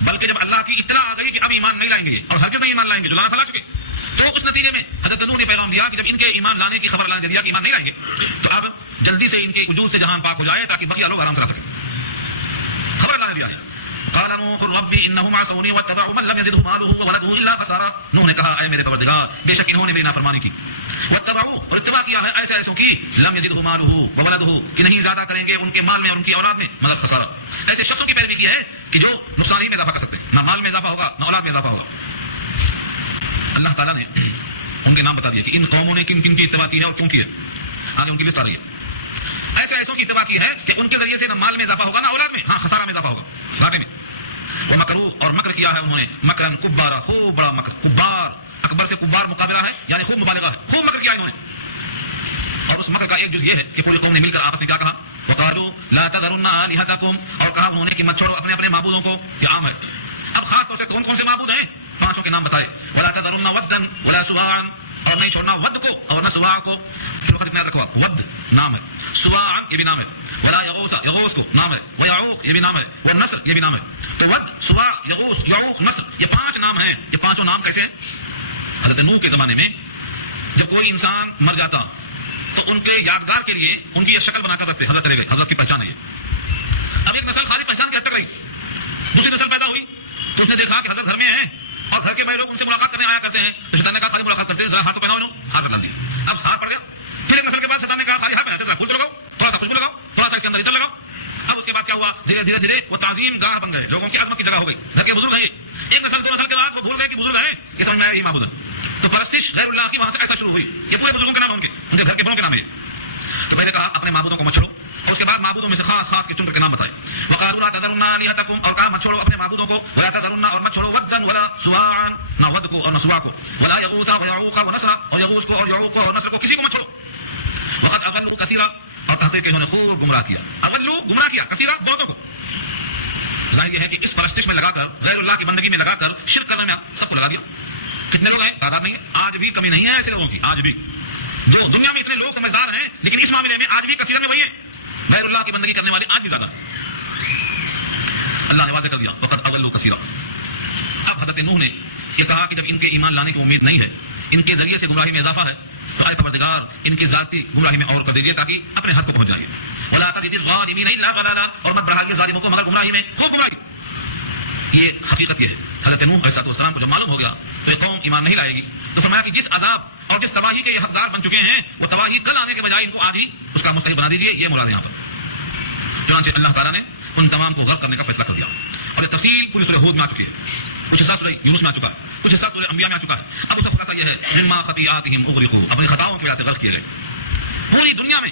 بلکہ جب اللہ کی اطلاع آ گئی کہ اب ایمان نہیں لائیں گے اور ہرگز نہیں ایمان لائیں گے جو لانا تھا لا چکے, تو اس نتیجے میں حضرت نوح نے پیغام دیا کہ جب ان کے ایمان لانے کی خبر اللہ نے دے دیا کہ ایمان نہیں لائیں گے, تو اب جلدی سے ان کے وجود سے جہان پاک ہو جائے تاکہ بقیہ لوگ آرام سے رہ سکیں. خبر اللہ نے دیا ہے. قال نوح رب انهم عصوني واتبعوا من لم يزده ماله وولده الا خسارا. نوح نے کہا اے میرے پروردگار, بے شک انہوں نے میری نافرمانی کی, واتبعوا, اور اتباع کیا ہے ایسے ایسوں کی, لم يزده ماله وولده, کہ نہیں زیادہ کریں گے ان کے مال میں اور ان کی اولاد میں, مطلب خسارہ. ایسے شخصوں کی پیروی کی ہے کہ جو نقصان ہی میں اضافہ کر سکتے ہیں, نہ مال میں اضافہ ہوگا نہ اولاد میں اضافہ ہوگا. اللہ تعالیٰ نے ان کے نام بتا دیا کہ ان قوموں نے کن کن کی اتباع کی ہے اور کیوں کی ہے. آگے ان کی لسٹ آ رہی ہے. ایسے ایسوں کی اتباع کی ہے کہ ان کے ذریعے سے نہ مال میں اضافہ ہوگا نہ اولاد میں, ہاں خسارہ میں اضافہ ہوگا, گھاٹے میں. وہ مکرو, اور مکر کیا ہے انہوں نے, مکرن کبارا, خوب بڑا مکر. کبار, اکبر سے کبار مقابلہ ہے, یعنی خوب مبالغہ ہے, خوب مکر کیا انہوں نے. اور اس مکر کا ایک جز یہ ہے کہ پوری قوم نے مل کر آپس میں کیا کہا, وقالوا لا تذرن آلهتکم, اور کہا انہوں نے کہ مت چھوڑو اپنے اپنے معبودوں کو. یہ عام ہے. اب خاص طور سے کون کون سے معبود ہیں, 5 کے نام بتائے. ولا تذرن ودا ولا سواعا, اور نہیں چھوڑنا ود کو اور نہ سواع کو. پھر وقت میں رکھوا, ود نام ہے, سواعا یہ بھی نام ہے, ولا یغوث, یغوث کو نام ہے, ویعوق یہ بھی نام ہے, والنصر یہ بھی نام ہے. تو ود, سواع, یغوث, یعوق, نصر, یہ 5 نام ہیں. یہ 5 نام کیسے ہیں؟ حضرت نوح کے زمانے میں جب کوئی انسان مر جاتا تو ان کے یادگار کے لیے ان کی یہ شکل بنا کر رکھتے, حضرت چلے گئے, حضرت کی پہچان ہے یہ. اب ایک نسل خالی پہچان کے حد تک رہی, دوسری نسل پیدا ہوئی تو اس نے دیکھا کہ حضرت گھر میں ہیں اور گھر کے بڑے لوگ ان سے ملاقات کرنے آیا کرتے ہیں, تو شیطان نے کہا خالی ملاقات کرتے ہیں, ذرا ہاتھ کو پہناؤ انہوں, ہاتھ ڈال دیا. اب ہاتھ پڑ گیا. پھر ایک نسل کے بعد شیطان نے کہا خالی ہاتھ پہناتے, ذرا پھول تو لگاؤ, تھوڑا سا خوشبو لگاؤ, تھوڑا سا اس کے اندر عطر لگاؤ. اب اس کے بعد کیا ہوا, دھیرے دھیرے دھیرے وہ تعظیم گاہ بن گئے, لوگوں کی عظمت کی جگہ ہو گئی. گھر کے بزرگ ہیں, ایک نسل 2 نسل کے بعد وہ بھول گئے کہ بزرگ ہیں, یہ سمجھ میں آیا یہی معبود ہے. تو پرستش غیر اللہ کی وہاں سے ایسا شروع ہوئی. یہ پورے بزرگوں کے نام ان کے گھر کے بڑوں کے نام ہے. تو میں نے کہا اپنے معبودوں کو مت چھوڑو, اور اس کے بعد معبودوں میں سے خاص خاص کے چن کے نام بتائے. وقالوا لا تذرن آلهتکم, اور کہا مت چھوڑو اپنے معبودوں کو, ولا تذرن, اور مت چھوڑو ودا ولا سواعا, نہ ود کو اور نہ سواع کو, ولا یغوث ویعوق ونصر, اور یغوث کو اور یعوق کو اور نصر کو, کسی کو مت چھوڑو. وقد اضلوا كثيرا, اور تحقیق انہوں نے خوب گمراہ کیا. اضلوا, گمراہ کیا, کثیرا, بہتوں کو. ظاہر یہ ہے کہ اس پرستش میں لگا کر, غیر اللہ کی بندگی میں لگا کر, شرک کرنے میں سب کو لگا دیا. کتنے لوگ ہیں, تعداد نہیں ہے, آج بھی کمی نہیں ہے ایسے لوگوں کی, آج بھی. دنیا میں اتنے لوگ سمجھدار ہیں, لیکن اس معاملے میں آج بھی کثیرت میں وہی ہے, غیر اللہ کی بندگی کرنے والے آج بھی زیادہ ہیں. اللہ نے واضح کر دیا, وقد اضلوا كثيرا. اب حضرت نوح نے یہ کہا کہ جب ان کے ایمان لانے کی امید نہیں ہے ان کے ذریعے سے گمراہی میں اضافہ ہے، تو اے پروردگار ان کی ذاتی گمراہی میں اور کر دیجیے تاکہ اپنے حد کو پہنچ جائیں. ولا تزد الظالمین الا ضلالا، اور مت بڑھائیے ظالموں کو مگر گمراہی میں خوب گمراہی. یہ حقیقت یہ ہے. حضرت نوح علیہ السلام کو جب معلوم ہو گیا تو یہ قوم ایمان نہیں لائے گی، تو فرمایا کہ جس عذاب اور جس تباہی کے یہ حقدار بن چکے ہیں وہ تباہی کل آنے کے بجائے ان کو آج ہی اس کا مستحق بنا دیجیے. یہ مراد یہاں پر. چنانچہ اللہ تعالیٰ نے ان تمام کو غرق کرنے کا فیصلہ کر دیا، اور یہ تفصیل پوری سورہ ہود میں آ چکی ہے. کچھ حصہ سورہ یونس میں آ چکا ہے، کچھ حصہ سورہ انبیاء میں آ چکا ہے. اب اس کا خلاصہ یہ ہے مما خطیئاتہم اغرقوا، اپنی خطاؤں کی وجہ سے غرق کیے گئے. پوری دنیا میں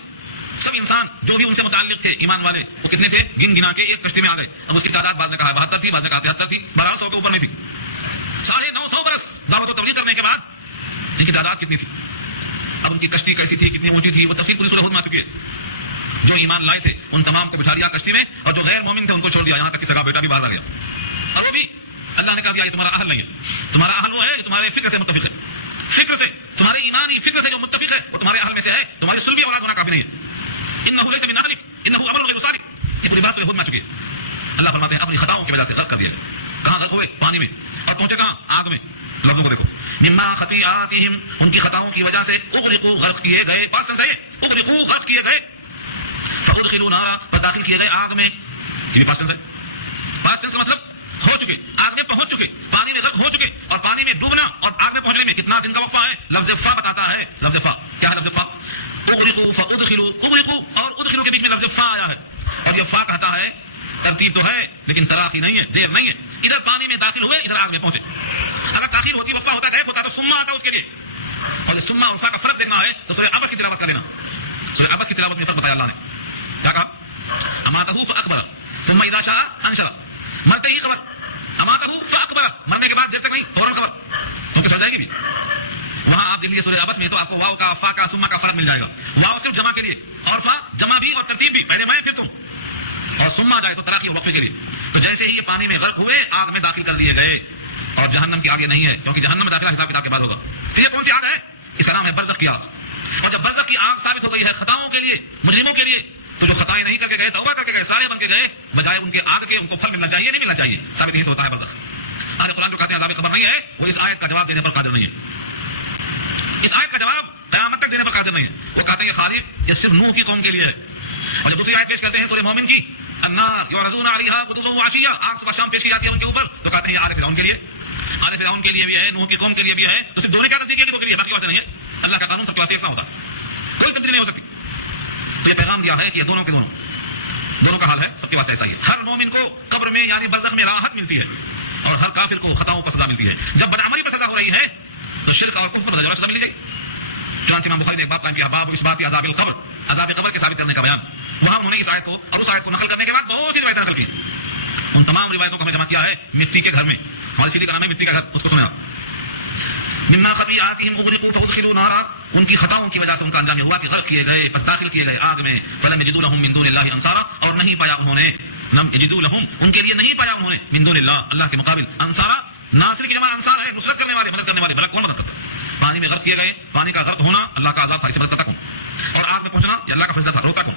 سب انسان جو بھی ان سے متعلق تھے ایمان والے وہ کتنے تھے؟ گن گنا کے ایک کشتی میں آ گئے. اب اس کی تعداد بعض نے کہا 72 تھی، بعض نے کہا 73 تھی، 1200 کے اوپر میں تھی. 950 برس دعوت و تبلیغ کرنے کے بعد ان کی تعداد کتنی تھی؟ اب ان کی کشتی کیسی تھی، کتنی اونچی تھی، وہ تفصیل پوری سورہ ہود میں آ چکی ہے. جو ایمان لائے تھے ان تمام کو بٹھا دیا کشتی میں، اور جو غیر مومن تھے ان کو چھوڑ دیا، یہاں تک کہ سگا بیٹا بھی باہر آ گیا. اور وہ بھی اللہ نے کہا دیا یہ تمہارا اہل نہیں ہے. تمہارا اہل وہ ہے جو تمہارے فکر سے متفق ہے، فکر سے تمہارے ایمانی فکر سے جو متفق ہے وہ تمہارے اہل میں سے ہے. تمہاری سلبی اولاد ہونا کافی نہیں ہے. انه ليس من اهلك انه عمل غير صالح. یہ پوری بات سورہ ہود میں آ چکی ہے. اللہ فرماتے ہیں اپنی خطاؤں کی وجہ سے غرق کر دیا. کہاں غرق ہوئے؟ پانی میں. اور پہنچے کہاں؟ آگ میں. لفظوں کو دیکھو، مما خطیئاتہم، ان کی خطاؤں کی وجہ سے اغرقوا، غرق کیے گئے. پاس ٹینس ہے، اغرقوا، غرق کیے گئے. فادخلوا نارا، پر داخل کیے گئے آگ میں. یہ پاس ٹینس ہے. پاس ٹینس کا مطلب ہو چکے، آگ میں پہنچ چکے، پانی میں غرق ہو چکے. اور پانی میں ڈوبنا اور آگ میں پہنچنے میں کتنا دن کا وقفہ ہے؟ لفظ فا بتاتا ہے. لفظ فا کیا ہے؟ لفظ فا اغرقوا فادخلوا، اغرقوا اور ادخلوا کے بیچ میں لفظ فا آیا ہے. اور یہ فا کہتا ہے ترتیب تو ہے لیکن تراخی نہیں ہے، دیر نہیں ہے. ادھر پانی میں داخل ہوئے، ادھر آگ میں پہنچے. اگر تاخیر ہوتی، وقفہ ہوتا، غائب ہوتا تو سما آتا اس کے لیے. اور سما اور فا کا فرق دیکھنا ہے تو سورہ عبس کی تلاوت کر لینا. سورہ عبس کی تلاوت میں فرق بتایا اللہ نے. کیا کہا؟ اماتہ فاکبر ثم اذا شاء انشر. مرتے ہی خبر، اماتہ فاکبر، مرنے کے بعد دیر تک نہیں، فوراً خبر، کیونکہ سمجھ جائیں گے بھی. وہاں آپ دیکھ لیے سورہ عبس میں تو آپ کو واو کا، فا کا، سما کا فرق مل جائے گا. واو صرف جمع کے لیے، اور فا جمع بھی اور ترتیب بھی، پہلے میں پھر تم. اور سما جائے تو تراخی اور وقفے کے لیے. تو جیسے ہی یہ پانی میں غرق ہوئے، آگ میں داخل کر دیے گئے. اور جہنم کی آگ نہیں ہے، کیونکہ جہنم میں داخلہ حساب کتاب کے بعد ہوگا. یہ کون سی آگ ہے؟ اس کا نام ہے برزخ کی آگ. اور جب برزخ کی آگ ثابت ہو گئی ہے خطاؤں کے لیے، مجرموں کے لیے، تو جو خطائیں نہیں کر کے گئے، توبہ کر کے گئے، سارے بن کے گئے، بجائے ان کے آگ کے ان کو پھل ملنا چاہیے، نہیں ملنا چاہیے. ثابت یہی سے ہوتا ہے برزخ. اہل قرآن جو کہتے ہیں عذاب قبر نہیں ہے، وہ اس آیت کا جواب دینے پر قادر نہیں ہے. اس آیت کا جواب قیامت تک دینے پر قادر نہیں ہے. وہ کہتے ہیں یہ خالق، یہ صرف نوح کی قوم کے لیے ہے. اور جب دوسری آیت پیش کرتے ہیں سورہ مومن کی، النار یعرضون علیہا غدوا وعشیا، آگ صبح شام پیش کی جاتی ہے ان کے اوپر، تو کہتے ہیں یہ آل فرعون کے لیے، آل فرعون کے لیے بھی ہے، نوح کی قوم کے لیے بھی ہے. تو صرف دونوں کیا تصدیق ہے کہ دو کے لیے، باقی واسطے نہیں ہے. اللہ کا قانون سب کے واسطے ایسا ہوتا، کوئی تبدیلی نہیں ہو سکتی. تو یہ پیغام دیا ہے کہ یہ دونوں کے دونوں کا حال ہے، سب کے واسطے ایسا ہی ہے. ہر مومن کو قبر میں یعنی برزخ میں راحت ملتی ہے، اور ہر کافر کو خطاؤں پر سزا ملتی ہے. جب بدعملی پر سزا ہو رہی ہے تو شرک اور کفر پر سزا ملے گی. چنانچہ امام بخاری نے ایک باب قائم کیا، باب اثبات عذاب القبر، عذاب قبر کے ثابت کرنے کا بیان. وہاں انہوں نے اس آیت کو اور اس آیت کو نقل کرنے کے بعد بہت سی روایتیں نقل کی. ان تمام روایتوں کو ہمیں جمع کیا ہے مٹی کے گھر میں. ہماری سیری کا نام ہے مٹی کا گھر، اس کو سنیں آپ. مما خطیئاتہم اغرقوا فادخلوا نارا، ان کی خطاؤں کی وجہ سے ان کا انجام یہ ہوا کہ غرق کیے گئے، پس داخل کیے گئے آگ میں. فلم یجدوا لهم من دون اللہ انصارا، اور نہیں پایا انہوں نے، لم یجدوا لهم، ان کے لیے نہیں پایا انہوں نے، من دون اللہ، اللہ کے مقابل، انصارا، ناصر کی جمع انصار ہے، نصرت کرنے والے، مدد کرنے والے. بلکہ کون مدد کرتا؟ پانی میں غرق کیے گئے، پانی کا غرق ہونا اللہ کا عذاب تھا، اس مدد کرتا کون؟ اور آگ میں پہنچنا یہ اللہ کا فیصلہ تھا، روکتا کون؟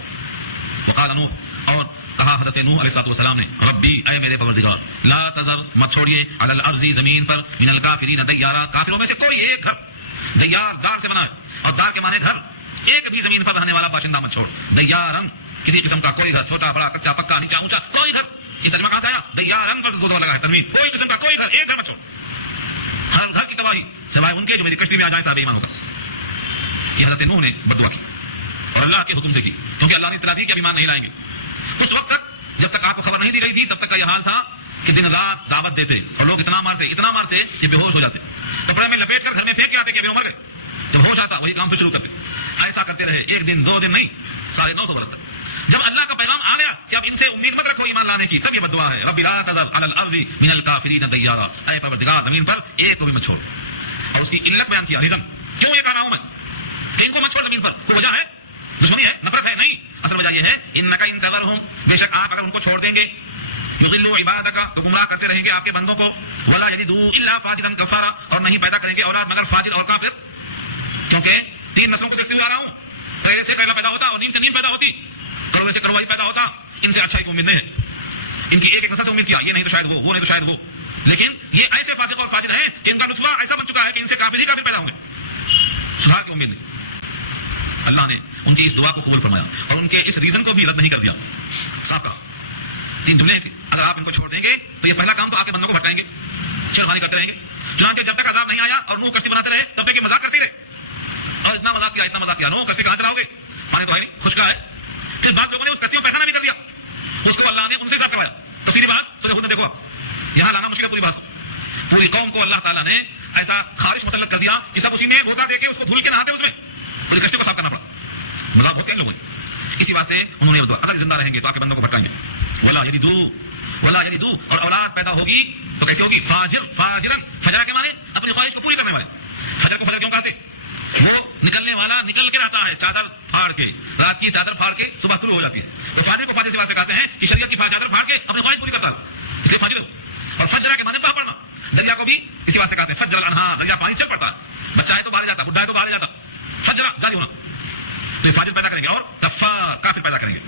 وقال نوح، اور کہا حضرت نوح علیہ السلام نے، ربی اے میرے پروردگار، لا تذر، مت چھوڑیے، علی الارض، زمین پر، من الکافرین دیارا، کافروں میں سے کوئی ایک گھر، دیار دار سے بنا ہے، اور دار کے معنی گھر، ایک بھی زمین پر رہنے والا باشندہ مت چھوڑ. دیارن، کسی قسم کا کوئی گھر، چھوٹا بڑا، کچا پکا، نیچا اونچا، کوئی گھر. یہ ترجمہ کہاں سے آیا؟ دیارن پر دو دفعہ لگا ہے تنوین. کوئی قسم کا کوئی گھر، ایک گھر مت چھوڑ. ہر گھر کی تباہی سوائے ان کے جو میری کشتی میں آ جائیں، صاحب ایمان ہوگا. یہ حضرت نوح نے بددعا کی اور اللہ کے حکم سے کی، کیونکہ اللہ نے اطلاع دی کہ اب ایمان نہیں لائیں گے. اس وقت تک جب تک آپ کو خبر نہیں دی گئی تھی تب تک کا یہ حال تھا کہ دن رات دعوت دیتے اور لوگ اتنا مارتے کہ بے ہوش ہو جاتے، کپڑے میں لپیٹ کر گھر میں پھینک کے آتے کہ ابھی عمر گئے. جب ہوش آتا وہی کام پھر شروع کرتے. ایسا کرتے رہے، ایک دن، 2 دن نہیں، 950 برس تک. جب اللہ کا پیغام آ گیا کہ اب ان سے امید مت رکھو ایمان لانے کی، تب یہ بددعا ہے، رب لا تذر علی الارض من الکافرین دیارا، اے پروردگار زمین پر ایک کو بھی مت چھوڑ. اور اس کی علت بیان کیا، ریزن کیوں یہ کہا ہوں میں کہ ان کو مت چھوڑ زمین پر. کوئی وجہ ہے؟ دشمنی ہے؟ نفرت ہے؟ نہیں. اصل وجہ یہ ہے انک ان تذرہم، بے شک آپ اگر ان کو چھوڑ دیں گے، یضلوا عبادک، تو گمراہ کرتے رہیں گے آپ کے بندوں کو، ولا یلدوا الا فاجرا کفارا، اور نہیں پیدا کریں گے اولاد مگر فاجر اور کافر. کیونکہ 3 نسلوں کو دیکھتے ہوئے آ رہا ہوں، کیڑے سے کیڑا پیدا ہوتا اور نیم سے نیم پیدا ہوتی، کڑوے سے کڑوائی پیدا ہوتا. ان سے اچھائی کی امید نہیں ہے. ان کی ایک نسل سے امید کیا، یہ نہیں تو شاید وہ نہیں تو شاید وہ. لیکن یہ ایسے فاسق اور فاجر ہیں کہ ان کا نطفہ ایسا بن چکا ہے کہ ان سے کافر ہی کافر پیدا ہوں گے. لمبے دن. اللہ نے ان کی اس دعا کو قبول فرمایا اور ان کے اس ریزن کو بھی رد نہیں کر دیا. صاف کہا 3 دنیا سے اگر آپ ان کو چھوڑ دیں گے تو یہ پہلا کام تو آپ کے بندوں کو بھٹکائیں گے, چھیڑخانی کرتے رہیں گے. چنانچہ جب تک عذاب نہیں آیا اور نوح کشتی بناتے رہے تب تک یہ مذاق کرتے رہے, اور اتنا مذاق کیا نوح کشتی کہاں چلاؤ گے, پانی تو ہے نہیں, خشکا ہے. پھر بعض لوگوں نے اس کشتی میں پیسہ بھی کر دیا, اس کو اللہ نے ان سے حساب کروایا. تو سیدھی بات سورہ ہود میں دیکھو, یہاں لانا مشکل ہے. پوری بات پوری قوم کو اللہ تعالیٰ نے ایسا خارش مسلط کر دیا کہ سب اسی میں گھوٹا دے کے اس کو دھل کے نہاتے, اس میں پوری کشتی کو صاف کرنا پڑا. مذاق ہوتے ہیں لوگوں نے. اسی واسطے انہوں نے اگر زندہ رہیں گے تو آپ کے بندوں کو بھٹکائیں گے. ولا یلدو اور اولاد پیدا ہوگی تو کیسی ہوگی؟ فاجرن. فجر کے معنی اپنی خواہش کو پوری کرنے والے. فجر کو فجر کیوں کہتے؟ وہ نکلنے والا نکل کے رہتا ہے چادر پھاڑ کے, رات کی چادر پھاڑ کے صبح طلوع ہو جاتی ہے. تو فاجر کو فاجر سے واسطے کہتے ہیں کہ شریعت کی چادر پھاڑ کے اپنی خواہش پوری کرتا ہے, اس لیے فاجر. اور فجر کے معنی بہا پڑنا. دریا کو بھی اسی واسطے کہتے ہیں فجر الانہار, دریا پانی چل پڑتا ہے. بچہ ہے تو باہر جاتا, بڈھا ہے تو باہر جاتا. فجر جاری ہونا. تو فاجر پیدا کریں گے اور کفار کافر پیدا کریں گے.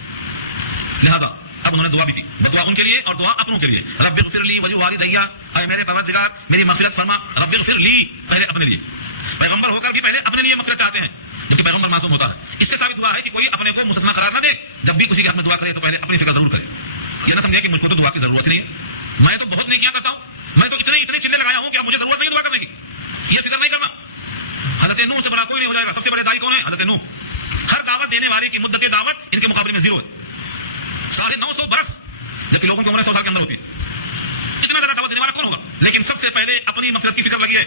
لہذا اب انہوں نے دعا بھی کی, دعا ان کے لیے اور دعا اپنوں کے لیے. رب اغفر لی ولوالدی, اے میرے پروردگار میری مغفرت فرما. رب اغفر لی, پہلے اپنے لیے. پیغمبر ہو کر بھی پہلے اپنے لیے مغفرت چاہتے ہیں جبکہ پیغمبر معصوم ہوتا ہے. اس سے ثابت ہوا ہے کہ کوئی اپنے کو مستثنا قرار نہ دے. جب بھی کسی کے حق میں دعا کرے تو پہلے اپنی فکر ضرور کرے. یہ نہ سمجھے کہ مجھ کو تو دعا کی ضرورت نہیں ہے, میں تو بہت نیکیاں کرتا ہوں, میں تو اتنے چلے لگایا ہوں کہ اب مجھے ضرورت نہیں دعا کرنے کی. یہ فکر نہیں کرنا. حضرت نوح سے بڑا کوئی نہیں ہو جائے گا. سب سے بڑے داعی کون ہے؟ حضرت نوح. ہر دعوت دینے والے کی مدت دعوت ان کے مقابلے میں 0 ہے. 950 برس, جبکہ لوگوں کی عمر 100 سال کے اندر ہوتی ہے. اتنا زیادہ دعوت دینے والا کون ہوگا؟ لیکن سب سے پہلے اپنی مغفرت کی فکر لگی ہے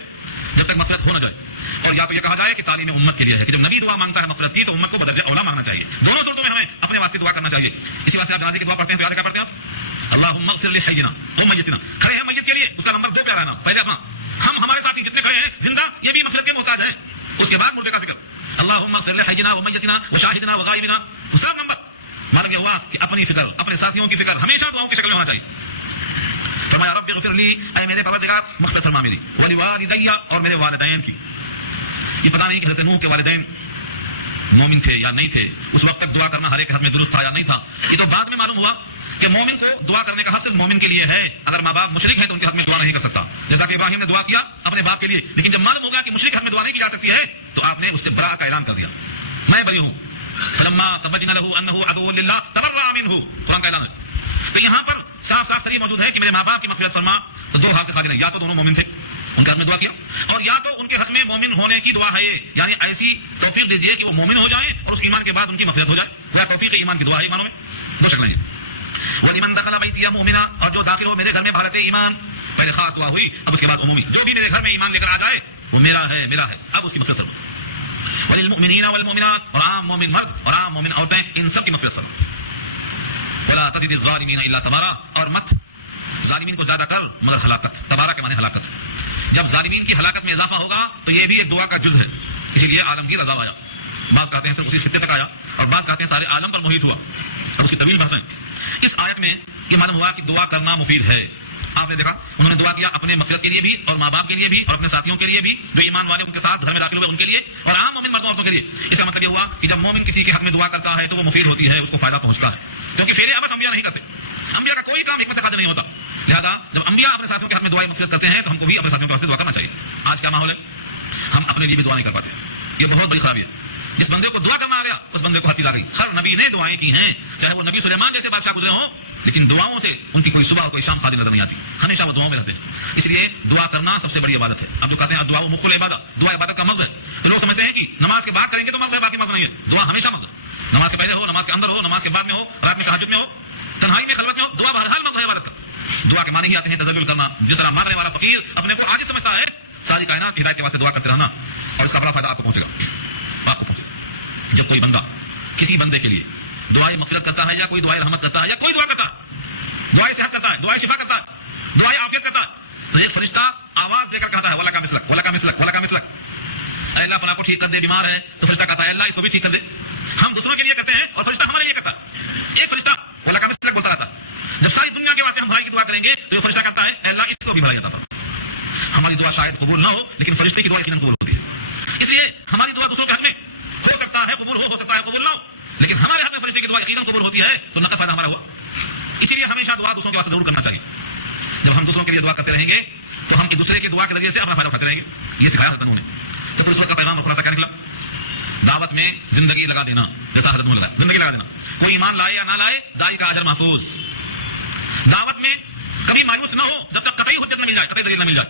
جب تک مغفرت ہو نہ جائے. اور یا تو یہ کہا جائے کہ تعلیم امت کے لیے ہے کہ جب نبی دعا مانگتا ہے مغفرت کی تو امت کو بدرجہ اولا مانگنا چاہیے. دونوں صورتوں میں ہمیں اپنے واسطے دعا کرنا چاہیے. اسی واسطے آپ جنازے کی دعا پڑھتے ہیں, پیارے کیا پڑھتے ہیں؟ اللہم اغفر لحینا ومیتنا. کھڑے ہیں میت کے لیے, اس کا نمبر 2 پیارا ہے نا. پہلے اپنا, ہم ہمارے ساتھی جتنے کھڑے ہیں زندہ یہ بھی مغفرت کے محتاج ہیں. اس کے بعد مردے کا ذکر. اللہم اغفر لحینا ومیتنا وشاہدنا وغائبنا. سب نمبر مارگ یہ ہوا کہ اپنی فکر, اپنے ساتھیوں کی فکر ہمیشہ دعاؤں کی شکل میں ہونا چاہیے. فرمایا رب اغفر لی, اے میرے پروردگار مغفرت فرما میری. ولوالدی, اور میرے والدین کی. یہ پتہ نہیں کہ حضرت نوح کے والدین مومن تھے یا نہیں تھے, اس وقت تک دعا کرنا ہر ایک کے حق میں درست تھا یا نہیں تھا. یہ تو بعد میں معلوم ہوا کہ مومن کو دعا کرنے کا حق صرف مومن کے لیے ہے. اگر ماں باپ مشرک ہیں تو ان کے حق میں دعا نہیں کر سکتا, جیسا کہ ابراہیم نے دعا کیا اپنے باپ کے لیے. لیکن جب معلوم ہوگا کہ مشرک کے حق میں دعا نہیں کی جا سکتی ہے تو آپ نے اس سے برا کا اعلان کر دیا, میں بری ہوں. فلما تبین له انه عدو لله تبرأ منه, قرآن کا اعلان ہے. تو یہاں پر صاف صاف صریح موجود ہے کہ میرے ماں باپ کی مغفرت فرما. تو 2 حق سے خالی نہیں, یا تو دونوں مومن تھے ان کے حق میں دعا کیا, اور یا تو ان کے حق میں مومن ہونے کی دعا ہے یہ, یعنی ایسی توفیق دیجیے کہ وہ مومن ہو جائیں اور اس ایمان کے بعد ان کی مغفرت ہو جائے. وہ توفیق ایمان کی دعا ہے ایمانوں میں 2 شکلیں ہیں. وَلِمَنْ دَخَلَ بَيْتِيَ مُؤْمِنًا, اور جو داخل ہو میرے گھر میں بحالت ایمان. پہلے خاص دعا ہوئی, اب اس کے بعد عمومی. جو بھی میرے گھر میں ایمان لے کر آ جائے وہ میرا ہے, میرا ہے, اب اس کی مغفرت فرما. وَلِلْمُؤْمِنِينَ وَالْمُؤْمِنَاتِ, اور عام مومن مرد اور عام مومن عورتیں, ان سب کی مغفرت فرما. وَلَا تَزِدِ الظَّالِمِينَ إِلَّا تَبَارًا, اور مت ظالمین کو زیادہ کر مگر ہلاکت. تبارہ کے معنی ہلاکت. جب ظالمین کی ہلاکت میں اضافہ ہوگا تو یہ بھی ایک دعا کا جز ہے. اسی لیے عالمگیر عذاب آیا. بعض کہتے ہیں صرف اسی خطے تک آیا, اور بعض کہتے ہیں سارے عالم پر محیط ہوا, اور اس کی طویل بحثیں. اس آیت میں یہ معلوم ہوا کہ دعا کرنا مفید ہے. آپ نے دیکھا انہوں نے دعا کیا اپنے مغفرت کے لیے بھی, اور ماں باپ کے لیے بھی, اور اپنے ساتھیوں کے لیے بھی جو ایمان والے ان کے ساتھ گھر میں داخل ہوئے ان کے لیے, اور عام مومن مردوں عورتوں کے لیے. اس کا مطلب یہ ہوا کہ جب مومن کسی کے حق میں دعا کرتا ہے تو وہ مفید ہوتی ہے, اس کو فائدہ پہنچتا ہے, کیونکہ پھر ابس انبیاء نہیں کرتے. انبیاء کا کوئی کام حکمت سے خارج نہیں ہوتا. لہذا جب انبیاء اپنے ساتھیوں کے حق میں دعا مغفرت کرتے ہیں تو ہم کو بھی اپنے ساتھیوں کے واسطے دعا کرنا چاہیے. آج کیا ماحول ہے, ہم اپنے لیے بھی دعا نہیں کر پاتے. یہ بہت بڑی خرابی ہے. جس بندے کو دعا کرنا آ گیا اس بندے کو حد آ گئی. ہر نبی نے دعائیں کی ہیں, چاہے وہ نبی سلیمان جیسے بادشاہ گزرے ہوں, لیکن دعاؤں سے ان کی کوئی صبح اور کوئی شام خالی نظر نہیں آتی. ہمیشہ وہ دعاؤں میں رہتے ہیں. اس لیے دعا کرنا سب سے بڑی عبادت ہے. اب جو کہتے ہیں دعا مخ العبادت, دعا عبادت کا مغز ہے, تو لوگ سمجھتے ہیں کہ نماز کے بعد کریں گے تو مغز ہے, باقی مغز نہیں ہے. دعا ہمیشہ مغز ہے. نماز کے پہلے ہو, نماز کے اندر ہو, نماز کے بعد میں ہو, رات میں تہجد میں ہو, تنہائی میں خلوت میں ہو, دعا بہرحال مغز ہے عبادت کا. دعا کے معنی ہی آتے ہیں تذلل کرنا. جس طرح مانگنے والا فقیر اپنے کو عاجز سمجھتا ہے, ساری کائنات کی ہدایت کے واسطے دعا کرتے رہنا, اور اس کا بڑا فائدہ آپ کو پہنچے گا. آپ کو پہنچے جب کوئی بندہ کسی بندے کے لیے دعائیں مغفرت کرتا ہے, یا کوئی دعائیں رحمت کرتا ہے, یا کوئی دعا کرتا ہے, دعائیں صحت کرتا ہے, دعائیں شفا کرتا ہے, دعائیں عافیت کرتا ہے, تو ایک فرشتہ آواز دے کر کہتا ہے ولا کا مسلک, ولا کا مسلک, ولا کا مسلک. اے اللہ فلاں کو ٹھیک کر دے, بیمار ہے, تو فرشتہ کہتا ہے اللہ اس کو بھی ٹھیک کر دے. ہم دوسروں کے لیے کرتے ہیں اور فرشتہ ہمارے لیے کرتا ہے. ایک فرشتہ ولا کا مسلک بولتا رہتا ہے. جب ساری دنیا کے واسطے ہم بھائی کی دعا کریں گے تو یہ فرشتہ کرتا ہے اے اللہ اس کو بھی بھلائی عطا فرما. ہماری دعا شاید قبول نہ ہو, لیکن فرشتے کی دعا یقیناً قبول ہوتی ہے. اس لیے ہماری دعا دوسروں کے حق میں ہو سکتا ہے قبول ہو سکتا ہے قبول نہ ہو, لیکن ہمارے حق میں فرشتے کی دعا یقیناً قبول ہوتی ہے, تو نقد فائدہ ہمارا ہوا. اسی لیے ہمیشہ دعا دوسروں کے واسطے ضرور کرنا چاہیے. جب ہم دوسروں کے لیے دعا کرتے رہیں گے تو ہم ایک دوسرے کی دعا کے ذریعے سے اپنا فائدہ اٹھاتے رہیں گے. یہ سکھایا حضرت نوح نے. تو اس وقت کا پیغام اور خلاصہ کیا نکلا دعوت میں زندگی لگا دینا، جیسا حضرت نے لگا زندگی لگا دینا، کوئی ایمان لائے یا نہ لائے داعی کا اجر محفوظ۔ دعوت میں کبھی مایوس نہ ہو جب تک قطعی حجت نہ مل جائے، قطعی دلیل نہ مل جائے۔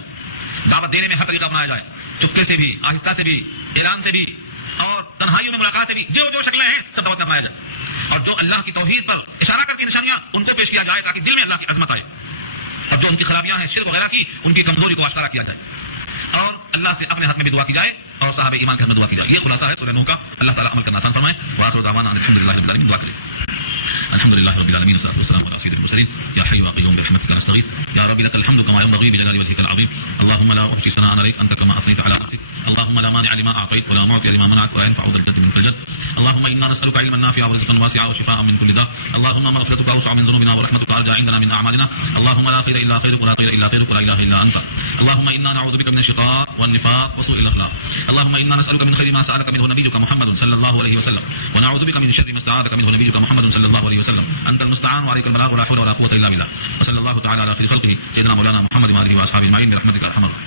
دعوت دینے میں ہر طریقہ اپنایا جائے، چپکے سے بھی، آہستہ سے بھی، اعلان سے بھی، اور تنہائیوں میں ملاقات سے بھی، جو شکلیں ہیں سب دعوت میں اپنایا جائے، اور جو اللہ کی توحید پر اشارہ کرتی ہیں نشانیاں ان کو پیش کیا جائے تاکہ دل میں اللہ کی عظمت آئے، اور جو ان کی خرابیاں ہیں شرک وغیرہ کی ان کی کمزوری کو آشکارا کیا جائے، اور اللہ سے اپنے حق میں بھی دعا کی جائے اور صاحب ایمان کے حق میں دعا کی جائے۔ یہ خلاصہ ہے سورہ نوح کا۔ اللہ تعالیٰ عمل کرنا آسان فرمائے۔ وآخر دعوانا ان الحمد للہ رب العالمین۔ دعا کریں۔ الحمد لله رب العالمين والصلاه والسلام على سيد المرسلين يا حي يا قيوم برحمتك نستغيث يا رب لك الحمد كما ينبغي بجلال وجهك العظيم اللهم لا احصي ثناء عليك انت كما اثنيت على نفسك اللهم لا مانع لما اعطيت ولا معطي لما منعت ولا ينفع ذا الجد منك الجد اللهم انا نسالك علما نافعا ورزقا واسعا وشفاء من كل داء اللهم مغفرتك اوسع من ذنوبنا ورحمتك ارجى عندنا من اعمالنا اللهم لا خير الا خيرك ولا خير الا خيرك ولا اله الا انت اللهم انا نعوذ بك من الشقاء والنفاق وسوء الاخلاق اللهم انا نسالك من خير ما سالك منه نبيك محمد صلى الله عليه وسلم ونعوذ بك من شر ما استعاذك منه نبيك محمد صلى الله عليه وسلم انت المستعان وعليك البلاغ ولا حول ولا قوه الا بالله وصلى الله تعالى على خير خلقه سيدنا مولانا محمد وآله واصحابه اجمعين برحمتك ارحم الراحمين۔